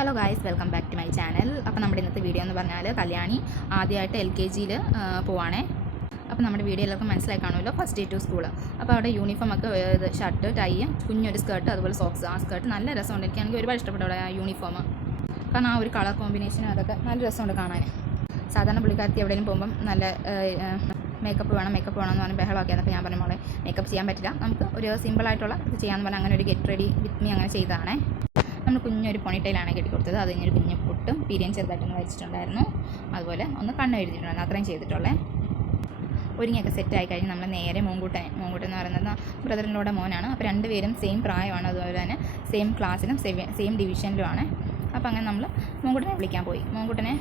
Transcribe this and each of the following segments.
Hello guys, welcome back to my channel. അപ്പോൾ നമ്മുടെ ഇന്നത്തെ വീഡിയോ എന്ന് പറഞ്ഞാൽ കല്യാണി ആദ്യമായിട്ട് LKG പോവാണേ. അപ്പോൾ നമ്മുടെ വീഡിയോ എല്ലാവർക്കും മനസ്സിലായി കാണുമല്ലോ, ഫസ്റ്റ് ഡേ ടു സ്കൂൾ. അപ്പോൾ അവിടെ യൂണിഫോം ഒക്കെ ഷർട്ട്, ടൈ, കുഞ്ഞൊരു സ്കേർട്ട്, അതുപോലെ സോക്സ്. ആ സ്കേർട്ട് നല്ല രസമുണ്ട്, എനിക്കാണെങ്കിൽ ഒരുപാട് ഇഷ്ടപ്പെട്ടു അവിടെ ആ യൂണിഫോം. കാരണം ആ ഒരു കളർ കോമ്പിനേഷനും അതൊക്കെ നല്ല രസമുണ്ട് കാണാൻ. സാധാരണ പുള്ളിക്കാരത്തി എവിടെയും പോകുമ്പം നല്ല മേക്കപ്പ് വേണമെന്ന് പറഞ്ഞ് ബഹളമൊക്കെ. അപ്പോൾ ഞാൻ പറഞ്ഞ മോളെ മേക്കപ്പ് ചെയ്യാൻ പറ്റില്ല, നമുക്ക് ഒരു സിമ്പിളായിട്ടുള്ള ഇത് ചെയ്യാമെന്ന് പറഞ്ഞാൽ അങ്ങനെ ഒരു ഗെറ്റ് റെഡി വിത്ത് മീ അങ്ങനെ ചെയ്തതാണേ. നമ്മൾ കുഞ്ഞൊരു പൊണിട്ടയിലാണ് കെട്ടിക്കൊടുത്തത്. അത് കഴിഞ്ഞൊരു കുഞ്ഞു പൊട്ടും പീരിയൻ ചെറുതായിട്ടൊന്ന് വരച്ചിട്ടുണ്ടായിരുന്നു. അതുപോലെ ഒന്ന് കണ്ണ് എഴുതിയിട്ടുണ്ടായിരുന്നു. അത്രയും ചെയ്തിട്ടുള്ളേ. ഒരുങ്ങിയൊക്കെ സെറ്റായി കഴിഞ്ഞ് നമ്മൾ നേരെ മോങ്കൂട്ടൻ എന്ന് പറയുന്നത് ബ്രദറിനോടെ മോനാണ്. അപ്പോൾ രണ്ടുപേരും സെയിം പ്രായമാണ്, അതുപോലെ തന്നെ സെയിം ക്ലാസ്സിലും സെയിം ഡിവിഷനിലുമാണ്. അപ്പോൾ അങ്ങനെ നമ്മൾ മോങ്കൂട്ടനെ വിളിക്കാൻ പോയി. മോങ്കൂട്ടനെ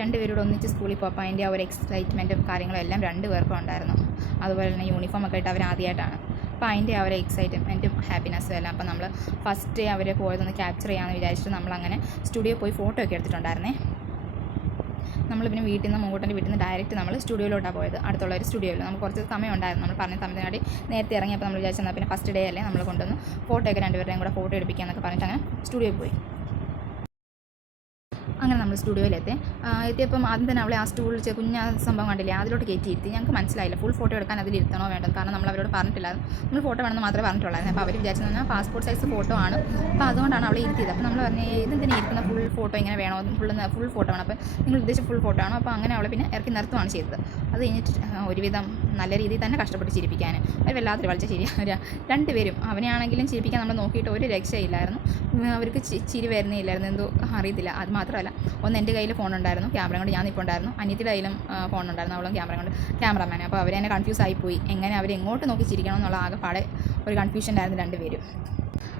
രണ്ടുപേരോട് ഒന്നിച്ച് സ്കൂളിൽ പോയപ്പോൾ അതിൻ്റെ ആ ഒരു എക്സൈറ്റ്മെൻറ്റും കാര്യങ്ങളും എല്ലാം രണ്ടുപേർക്കും ഉണ്ടായിരുന്നു. അതുപോലെ തന്നെ യൂണിഫോമൊക്കെ ഇട്ട് അവർ ആദ്യമായിട്ടാണ്. അപ്പോൾ അതിൻ്റെ ആ ഒരു എക്സൈറ്റ്മെൻറ്റും ഹാപ്പിനെസ്സും എല്ലാം. അപ്പോൾ നമ്മൾ ഫസ്റ്റ് അവർ പോയതൊന്ന് ക്യാപ്ചർ ചെയ്യാമെന്ന് വിചാരിച്ചിട്ട് നമ്മളങ്ങനെ സ്റ്റുഡിയോ പോയി ഫോട്ടോ ഒക്കെ എടുത്തിട്ടുണ്ടായിരുന്നേ. നമ്മൾ പിന്നെ വീട്ടിൽ നിന്ന് മോങ്കൂട്ടൻ്റെ വീട്ടിൽ നിന്ന് ഡയറക്റ്റ് നമ്മൾ സ്റ്റുഡിയോയിലോട്ടാണ് പോയത്. അടുത്തുള്ള ഒരു സ്റ്റുഡിയോയിൽ നമുക്ക് കുറച്ച് സമയം ഉണ്ടായിരുന്നു. നമ്മൾ പറഞ്ഞ സമയത്തിനാടി നേരത്തെ ഇറങ്ങിയപ്പോൾ നമ്മൾ വിചാരിച്ചെന്നാൽ പിന്നെ ഫസ്റ്റ് ഡേ അല്ലേ, നമ്മൾ കൊണ്ടുവന്ന് ഫോട്ടോ ഒക്കെ രണ്ടുപേരുടെയും കൂടെ ഫോട്ടോ എടുപ്പിക്കാമെന്നൊക്കെ പറഞ്ഞിട്ട് അങ്ങനെ സ്റ്റുഡിയോയിൽ പോയി. അങ്ങനെ നമ്മൾ എത്തിയപ്പം ആദ്യം തന്നെ അവളെ ആ സ്റ്റൂളിൽ കുഞ്ഞ സംഭവം കണ്ടില്ലേ, അതിലോട്ട് കയറ്റിയിരുത്തി. ഞങ്ങൾക്ക് മനസ്സിലായില്ല ഫുൾ ഫോട്ടോ എടുക്കാൻ അതിലിരുത്തണോ വേണ്ടത്, കാരണം നമ്മൾ അവരോട് പറഞ്ഞിട്ടില്ലായിരുന്നു. നമ്മൾ ഫോട്ടോ വേണമെന്ന് മാത്രമേ പറഞ്ഞിട്ടുള്ളായിരുന്നു. അപ്പോൾ അവർ വിചാരിച്ചെന്ന് പറഞ്ഞാൽ പാസ്പോർട്ട് സൈസ് ഫോട്ടോ ആണ്. അപ്പോൾ അതുകൊണ്ടാണ് അവളെ ഇരുത്തിയത്. അപ്പോൾ നമ്മൾ പറഞ്ഞ് ഇതെന്തിനാ ഇരിക്കുന്ന ഫുൾ ഫോട്ടോ ഇങ്ങനെ വേണോ, ഫുൾ ഫോട്ടോ ആണ്. അപ്പോൾ നിങ്ങൾ ഉദ്ദേശിച്ച ഫുൾ ഫോട്ടോ ആണോ. അപ്പോൾ അങ്ങനെ അവളെ പിന്നെ ഇറക്കി നിർത്തുകയാണ് ചെയ്തത്. അത് കഴിഞ്ഞിട്ട് ഒരുവിധം നല്ല രീതിയിൽ തന്നെ കഷ്ടപ്പെട്ട് ചിരിപ്പിക്കാൻ അവർ വല്ലാത്തൊരു വലിച്ച രണ്ടുപേരും. അവനെയാണെങ്കിലും ചിരിപ്പിക്കാൻ നമ്മൾ നോക്കിയിട്ട് ഒരു രക്ഷയില്ലായിരുന്നു. അവർക്ക് ചിരി വരുന്നേയില്ലായിരുന്നു, എന്തോ അറിയത്തില്ല. അത് മാത്രമല്ല, ഒന്ന് എൻ്റെ കയ്യിൽ ഫോൺ ഉണ്ടായിരുന്നു, ക്യാമറ കൊണ്ട് ഞാൻ ഇപ്പോൾ ഉണ്ടായിരുന്നു. അനിയത്തിയുടെ കയ്യിലും ഫോൺ ഉണ്ടായിരുന്നു, അവളും ക്യാമറമാൻ. അപ്പോൾ അവരെന്നെ കൺഫ്യൂസ് ആയിപ്പോയി, എങ്ങനെ അവരെങ്ങോട്ട് നോക്കി ചിരിക്കണം എന്നുള്ള ആകെപ്പാടെ ഒരു കൺഫ്യൂഷനായിരുന്നു രണ്ടുപേരും.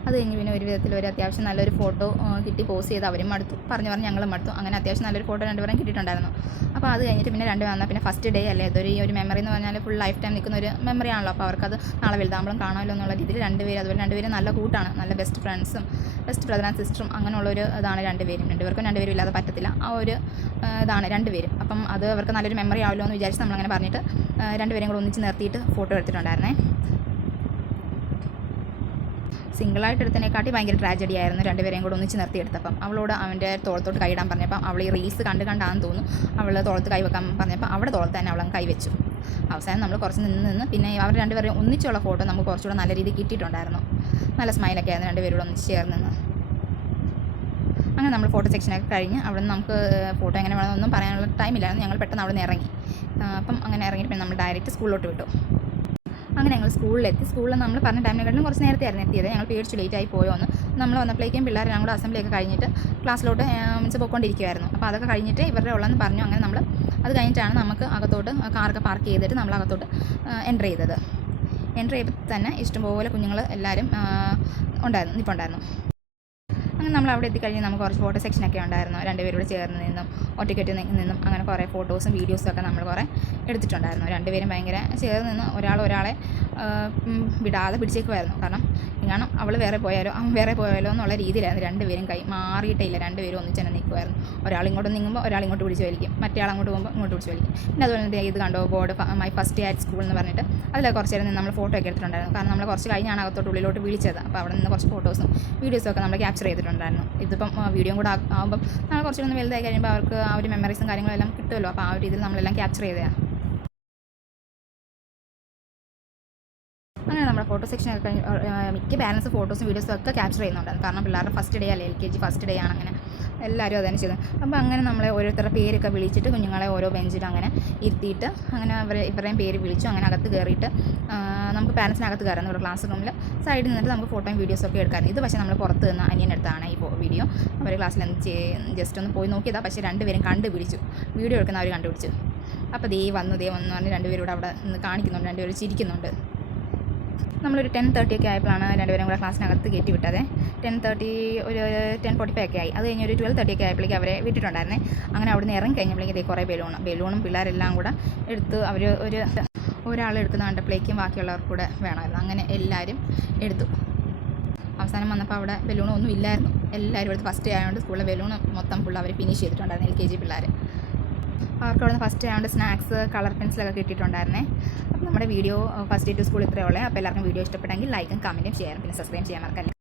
അത് കഴിഞ്ഞ് പിന്നെ ഒരു വിധത്തിൽ ഒരു അത്യാവശ്യം നല്ലൊരു ഫോട്ടോ കിട്ടി. പോസ്റ്റ് ചെയ്ത് അവരും മടുത്തു, പറഞ്ഞ് ഞങ്ങളും മടുത്തു. അങ്ങനെ അത്യാവശ്യം നല്ലൊരു ഫോട്ടോ രണ്ടുപേരും കിട്ടിയിട്ടുണ്ടായിരുന്നു. അപ്പോൾ അത് കഴിഞ്ഞിട്ട് പിന്നെ വന്നാൽ പിന്നെ ഫസ്റ്റ് ഡേ അല്ലേ, അതൊരു ഈ ഒരു മെമ്മറി എന്ന് പറഞ്ഞാൽ ഫുൾ ലൈഫ് ടൈം നിൽക്കുന്ന ഒരു മെമ്മറി ആണല്ലോ. അപ്പോൾ അവർക്കത് നാളെ വലുതാകുമ്പോഴും കാണാമല്ലോ എന്നുള്ള രീതിയിൽ രണ്ടുപേരും നല്ല കൂട്ടാണ്, നല്ല ബെസ്റ്റ് ഫ്രണ്ട്സും ബെസ്റ്റ് ബ്രദർ ആൻഡ് സിസ്റ്ററും അങ്ങനെയുള്ളൊരു ഇതാണ് രണ്ടുപേരും ഇല്ലാതെ പറ്റത്തില്ല. ആ ഒരു ഇതാണ് രണ്ടുപേരും. അപ്പം അത് അവർക്ക് നല്ലൊരു മെമ്മറി ആവുമല്ലോ എന്ന് വിചാരിച്ച് നമ്മളങ്ങനെ പറഞ്ഞിട്ട് രണ്ടുപേരും കൂടെ ഒന്നിച്ച് നിർത്തിയിട്ട് ഫോട്ടോ എടുത്തിട്ടുണ്ടായിരുന്നേ. സിംഗിളായിട്ട് എടുത്തതിനെക്കാട്ടി ഭയങ്കര ട്രാജഡി ആയിരുന്നു രണ്ടുപേരെയും കൂടെ ഒന്നിച്ച് നിർത്തിയെടുത്തപ്പം. അവളോട് അവൻ്റെ തോളത്തോട്ട് കൈയിടാൻ പറഞ്ഞപ്പം അവൾ ഈ റീൽസ് കണ്ടാന്ന് തോന്നുന്നു, അവൾ തോളത്ത് കൈവെക്കാൻ പറഞ്ഞപ്പോൾ അവിടെ തോളത്ത് തന്നെ അവളങ്ങ് കൈവച്ചു. അവസാനം നമ്മൾ കുറച്ച് നിന്ന് പിന്നെ അവർ രണ്ടുപേരും ഒന്നിച്ചുള്ള ഫോട്ടോ നമുക്ക് കുറച്ചുകൂടെ നല്ല രീതിയിൽ കിട്ടിയിട്ടുണ്ടായിരുന്നു. നല്ല സ്മൈലൊക്കെ ആയിരുന്നു രണ്ടുപേരോട് ഒന്നിച്ച് ചേർന്ന് നിന്ന്. അങ്ങനെ നമ്മൾ ഫോട്ടോ സെക്ഷനൊക്കെ കഴിഞ്ഞ് അവിടെ നിന്ന് നമുക്ക് ഫോട്ടോ എങ്ങനെ വേണമെന്നൊന്നും പറയാനുള്ള ടൈമില്ലായിരുന്നു. ഞങ്ങൾ പെട്ടെന്ന് അവിടെ നിന്ന് ഇറങ്ങി. അപ്പം അങ്ങനെ ഇറങ്ങിയിട്ട് പിന്നെ നമ്മൾ ഡയറക്റ്റ് സ്കൂളിലോട്ട് വിട്ടു. അങ്ങനെ ഞങ്ങൾ സ്കൂളിലെത്തി. സ്കൂളിൽ നമ്മൾ പറഞ്ഞ ടൈമിനെക്കാളും കുറച്ച് നേരത്തെ ആയിരുന്നു എത്തിയത്. ഞങ്ങൾ പേടിച്ച് ലേറ്റായി പോയോന്ന്. നമ്മൾ വന്നപ്പോഴേക്കും പിള്ളേർ ഞങ്ങളുടെ അസംബ്ലിയൊക്കെ കഴിഞ്ഞിട്ട് ക്ലാസ്സിലോട്ട് പോയിക്കൊണ്ടിരിക്കുമായിരുന്നു. അപ്പോൾ അതൊക്കെ കഴിഞ്ഞിട്ട് ഇവരുടെ ഉള്ളതെന്ന് പറഞ്ഞു. അങ്ങനെ നമ്മൾ അത് കഴിഞ്ഞിട്ടാണ് നമുക്ക് അകത്തോട്ട് കാറൊക്കെ പാർക്ക് ചെയ്തിട്ട് നമ്മൾ അകത്തോട്ട് എൻ്റർ ചെയ്തത്. എൻ്റർ ചെയ്തപ്പോൾ തന്നെ ഇഷ്ടംപോലെ കുഞ്ഞുങ്ങൾ എല്ലാവരും നിൽപ്പുണ്ടായിരുന്നു. അങ്ങനെ നമ്മൾ അവിടെ എത്തിക്കഴിഞ്ഞ് നമുക്ക് കുറച്ച് ഫോട്ടോ സെക്ഷനൊക്കെ ഉണ്ടായിരുന്നു. രണ്ടുപേരോട് ചേർന്ന് നിന്നും ഒറ്റയ്ക്കൊറ്റ നിന്നും അങ്ങനെ കുറേ ഫോട്ടോസും വീഡിയോസും ഒക്കെ നമ്മൾ കുറേ എടുത്തിട്ടുണ്ടായിരുന്നു. രണ്ടുപേരും ഭയങ്കര ചേർന്ന് നിന്ന് ഒരാളെ വിടാതെ പിടിച്ചേക്കുമായിരുന്നു. കാരണം അവൾ വേറെ പോയാലോ അവൻ വേറെ പോയാലോ എന്നുള്ള രീതിയിലായിരുന്നു. രണ്ടുപേരും കൈ മാറിയിട്ടില്ല, രണ്ടുപേരും ഒന്നിച്ച് തന്നെ നിൽക്കുമായിരുന്നു. ഒരാളിങ്ങോട്ട് നീങ്ങുമ്പോൾ ഒരാളിങ്ങോട്ട് പിടിച്ച് വലിക്കും, മറ്റേ ആളങ്ങോട്ട് പോകുമ്പോൾ ഇങ്ങോട്ട് പിടിച്ച് വലിക്കും. പിന്നെ അതുപോലെ തന്നെ ഇത് കണ്ടോ board my first day at school എന്ന് പറഞ്ഞിട്ട് അതിൽ കുറച്ച് നേരം നമ്മൾ ഫോട്ടോ ഒക്കെ എടുത്തിട്ടുണ്ടായിരുന്നു. കാരണം നമ്മൾ കുറച്ച് കഴിഞ്ഞാണ് അകത്തോട്ട് ഉള്ളിലോട്ട് വിളിച്ചത്. അപ്പോൾ അവിടെ നിന്ന് കുറച്ച് ഫോട്ടോസും വീഡിയോസും ഒക്കെ നമ്മൾ ക്യാപ്ചർ ചെയ്തിട്ടുണ്ടായിരുന്നു. ഇതിപ്പം വീഡിയോയും കൂടെ ആകുമ്പം നമ്മൾ കുറച്ചൊന്ന് വലുതായി കഴിയുമ്പോൾ അവർക്ക് ആ ഒരു മെമ്മറീസും കാര്യങ്ങളെല്ലാം കിട്ടുമല്ലോ. അപ്പോൾ ആ ഒരു രീതിയിൽ നമ്മളെല്ലാം ക്യാപ്ചർ ചെയ്തതാണ്. അങ്ങനെ നമ്മുടെ ഫോട്ടോ സെക്ഷനൊക്കെ കഴിഞ്ഞ് മിക്ക പാരൻസ് ഫോട്ടോസും വീഡിയോസും ഒക്കെ ക്യാപ്ചർ ചെയ്യുന്നുണ്ടായിരുന്നു. കാരണം പിള്ളേരുടെ ഫസ്റ്റ് ഡേ അല്ലേ, LKG ഫസ്റ്റ് ഡേ ആണ്. അങ്ങനെ എല്ലാവരും അതന്നെ ചെയ്തത്. അപ്പോൾ അങ്ങനെ നമ്മളെ ഓരോരുത്തരുടെ പേരൊക്കെ വിളിച്ചിട്ട് കുഞ്ഞുങ്ങളെ ഓരോ ബെഞ്ചിൽ അങ്ങനെ ഇരുത്തിയിട്ട് അങ്ങനെ ഇവരുടെയും പേര് വിളിച്ചു. അങ്ങനെ അകത്ത് കയറിയിട്ട് നമുക്ക് പാരൻസിനകത്ത് കയറാം. ഇവിടെ ക്ലാസ് റൂമിൽ സൈഡിൽ നിന്നിട്ട് നമുക്ക് ഫോട്ടോയും വീഡിയോസും ഒക്കെ എടുക്കാറുണ്ട്. ഇത് പക്ഷേ നമ്മൾ പുറത്ത് നിന്ന് അനിയനെടുത്താണ് ഈ വീഡിയോ. അവർ ക്ലാസ്സിൽ ജസ്റ്റ് ഒന്ന് പോയി നോക്കിയതാണ്. പക്ഷേ രണ്ടുപേരും കണ്ടുപിടിച്ചു, വീഡിയോ എടുക്കുന്ന അവർ കണ്ടുപിടിച്ചു. അപ്പോൾ ദേ വന്നു പറഞ്ഞ് രണ്ടുപേരും കൂടെ അവിടെ നിന്ന് കാണിക്കുന്നുണ്ട്, രണ്ടുപേരും ചിരിക്കുന്നുണ്ട്. നമ്മളൊരു 10:30 ഒക്കെ ആയപ്പോഴാണ് രണ്ടുപേരും കൂടെ ക്ലാസ്സിനകത്ത് കയറ്റി വിട്ടത്. 10:30 ഒരു 10:45 ഒക്കെ ആയി. അത് കഴിഞ്ഞ് ഒരു 12:30 ഒക്കെ ആയപ്പോഴേക്കും അവരെ വിട്ടിട്ടുണ്ടായിരുന്നേ. അങ്ങനെ അവിടെ നിന്ന് ഇറങ്ങി കഴിഞ്ഞപ്പോഴേക്കും ഇതേ കുറേ ബലൂണും പിള്ളേരെല്ലാം കൂടെ എടുത്ത് അവർ ഒരാൾ എടുക്കുന്ന കണ്ടപ്പോഴേക്കും ബാക്കിയുള്ളവർക്ക് കൂടെ വേണമായിരുന്നു. അങ്ങനെ എല്ലാവരും എടുത്തു. അവസാനം വന്നപ്പോൾ അവിടെ ബലൂണൊന്നും ഇല്ലായിരുന്നു. എല്ലാവരും എടുത്ത് ഫസ്റ്റ് ആയതുകൊണ്ട് സ്കൂളിലെ ബലൂണ് മൊത്തം ഫുൾ അവർ ഫിനിഷ് ചെയ്തിട്ടുണ്ടായിരുന്നു LKG പിള്ളേർ. അവർക്ക് അവിടെ നിന്ന് ഫസ്റ്റ് ആയതുകൊണ്ട് സ്നാക്സ് കളർ പെൻസിലൊക്കെ കിട്ടിയിട്ടുണ്ടായിരുന്നേ. അപ്പോൾ നമ്മുടെ video first day to school ഇത്രയേ ഉള്ളൂ. അപ്പോൾ എല്ലാവർക്കും വീഡിയോ ഇഷ്ടപ്പെട്ടെങ്കിൽ ലൈക്കും കമൻറ്റും ഷെയറും പിന്നെ സബ്സ്ക്രൈബ് ചെയ്യാൻ മറക്കല്ലേ.